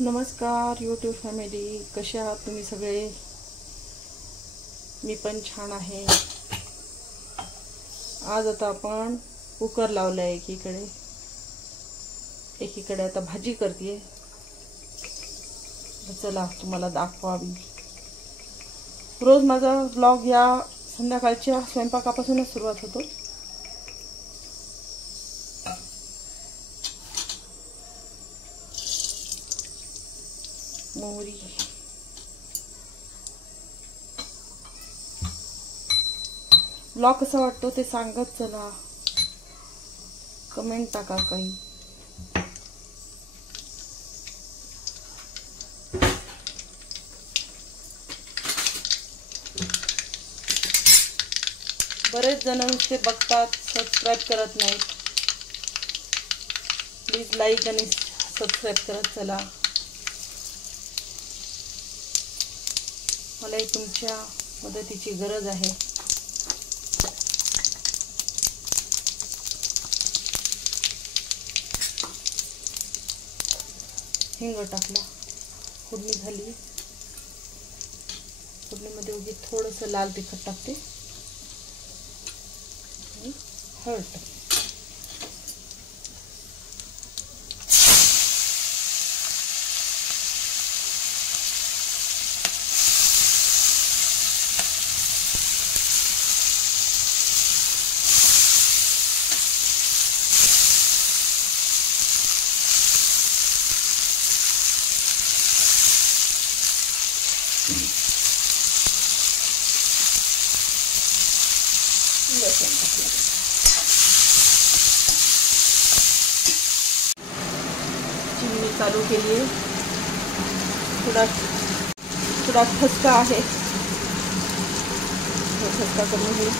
नमस्कार YouTube family, कसे आहात तुम्ही सगळे? मी पण छान आहे। आज आता आपण कुकर लावला आहे एकीकडे आता भाजी करते। चला तुम्हाला दाखवावी। रोज माझा व्लॉग या संध्याकाळच्या स्वयंपाकापासूनच सुरुवात होतो। मोहरी, व्लॉग कसा वाटतो ते सांगत चला, कमेंट टाका काही। बरेच जण नुसते बघतात, सबस्क्राइब करत नाहीत। प्लीज लाईक आणि सबस्क्राइब करत चला। मला तुमच्या मदतीची गरज आहे। हिंग टाकला, फोडणी झाली। फोडणीमध्ये उगी थोडंसं लाल तिखट टाकते, हळद टाकते। चिमणी चालू केली आहे। थोडा खसका आहे, खसका करून घेऊ।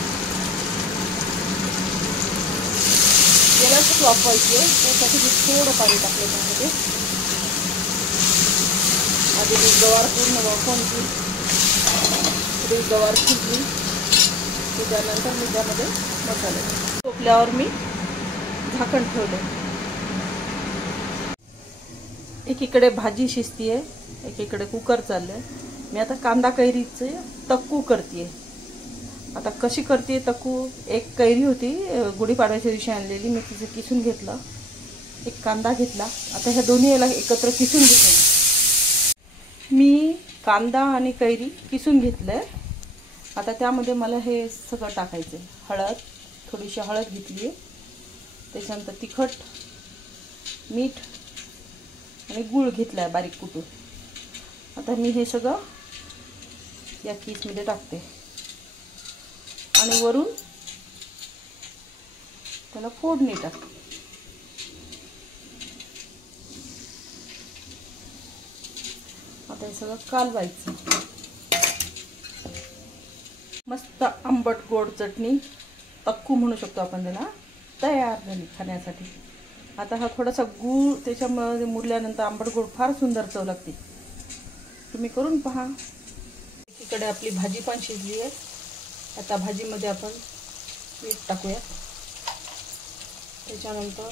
याला वापरायची आहे, त्यासाठी थोडं पाणी टाकलं त्यामध्ये। आधी मी गवार पूर्ण वाफवून घेऊ। थोडी गवार शिजली की त्यानंतर मी त्यामध्ये मसाले टोपल्यावर मी झाकण ठेवले। एकीकडे भाजी शिजतीये, एकीकडे कुकर चाललंय। मी आता कांदा कैरीचे तक्कू करते। आता कशी करते तक्कू? एक कैरी होती गुढीपाडव्याच्या दिवशी आणलेली, मी तिचे किसून घेतलं। एक कांदा घेतला, आता ह्या दोन्ही याला एकत्र किसून घेतले। मी कांदा आणि कैरी किसून घेतलंय। आता त्यामध्ये मला हे सगळं टाकायचं आहे। हळद, थोडीशी हळद घेतली आहे, त्याच्यानंतर तिखट, मीठ आणि गूळ घेतलाय बारीक कुटून। आता मी हे सगळं या किसमध्ये टाकते आणि वरून त्याला फोडणी टाकते। आता हे सगळं कालवायचं। मस्त आंबट गोड चटणी, तक्कू म्हणू शकतो आपण त्याला, तयार झाली खाण्यासाठी। आता हा थोडासा गूळ त्याच्यामध्ये मुरल्यानंतर आंबट गोड फार सुंदर चव लागते। तुम्ही करून पहा। एकीकडे आपली भाजी पण शिजली आहे। आता भाजीमध्ये आपण मीठ टाकूया, त्याच्यानंतर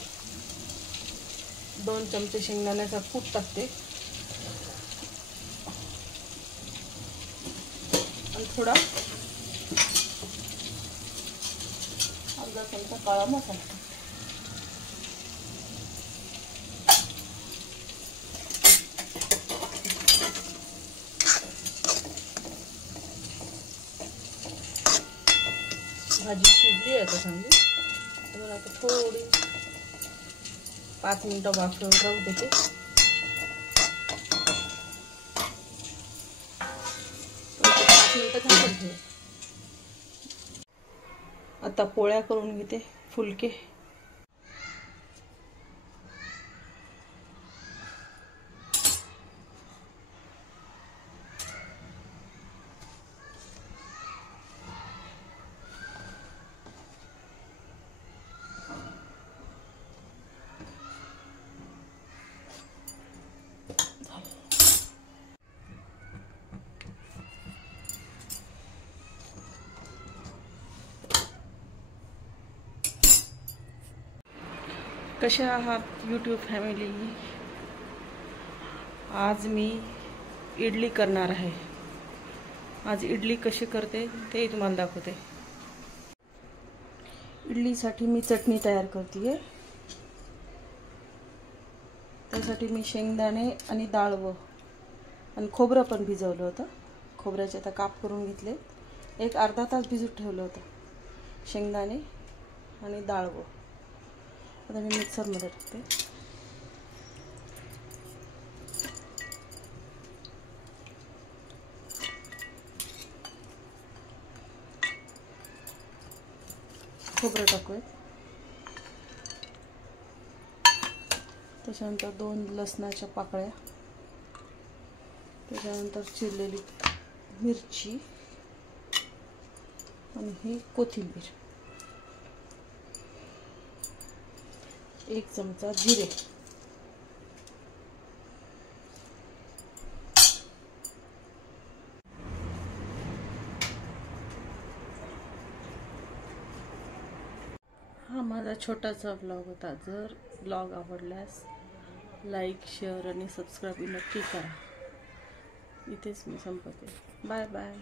2 चमचे शेंगदाण्याचा कूट टाकते आणि थोडा अर्धा चमचा काळा मसाला। भाजी शिजली आहे आता समजा, तर आता थोडी 5 मिनिटं वाफवून राहू देते। 5 मिनिटं झाकून ठेवू। आता पोळ्या करून घेते, फुलके। कशा आहात यूट्यूब फॅमिली? आज मी इडली करणार आहे. आज इडली कशी करते ते तुम्हाला दाखवते. इडलीसाठी मी चटणी तयार करते. त्यासाठी मी शेंगदाणे आणि डाळवं आणि खोबरं पण भिजवलं होतं. खोबऱ्याचे आता काप करून घेतले. एक अर्धा तास भिजत ठेवलं होतं शेंगदाणे आणि डाळवं. आता मी मिक्सरमध्ये टाकते. खोबरं टाकूया. त्याच्यानंतर 2 लसणाच्या पाकळ्या, त्याच्यानंतर चिरलेली मिरची आणि ही कोथिंबीर, 1 चमचा जिरे, हा माझा छोटासा ब्लॉग होता. जर ब्लॉग आवडल्यास लाईक, शेअर आणि सबस्क्राईब नक्की करा. इथेच मी संपते. Bye bye.